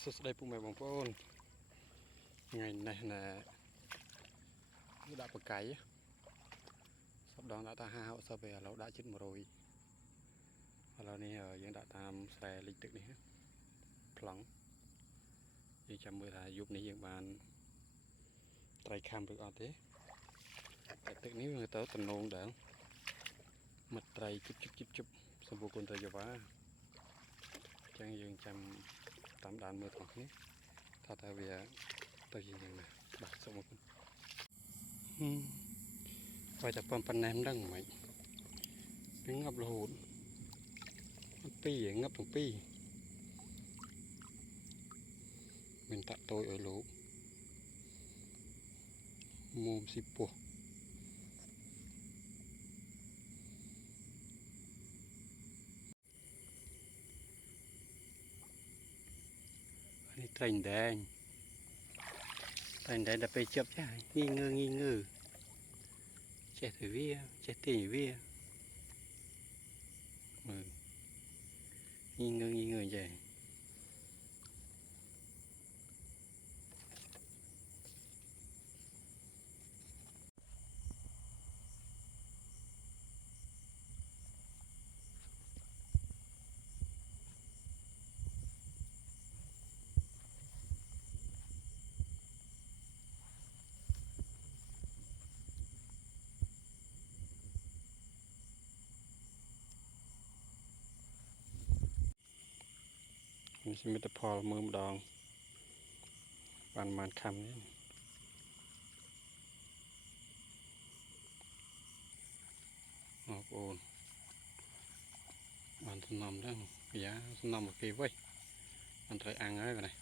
សួស្តីពុកម៉ែបងប្អូនថ្ងៃនេះណាដាក់បកាយសពដងដាក់ថា50ពេលឥឡូវដាក់ជិត100ឥឡូវនេះយើងដាក់តាមស្រែលិចទឹកនេះប្លង់យើងចាំមើលថាយប់នេះយើងបានត្រីខាំឬអត់ទេតែទឹកនេះវាទៅតំណងដែរមាត់ត្រីជិបសម្បូរគុណទៅយវ៉ាអញ្ចឹងយើងចាំតាមដានមើលទាំងគ្នាថាវាទៅយ៉ាងណាបាទសូមអរគុណហើយតែប៉ុណ្ណេះមិនដឹងមិនវាងាប់រហូតពីរងាប់ទាំងពីរមានតាក់តូចឲ្យលោកមុំស៊ីពោះនេះត្រីដែងតែពេលជាប់ចាស់ងីងើចេះទៅវាចេះទាញវាមើលងីងើចេះមានសមិទ្ធផលមើលម្ដងបានខំនេះបងប្អូនបានសំណំហ្នឹងយ៉ាសំណំមកគេវិញបានត្រូវអាំងហើយបង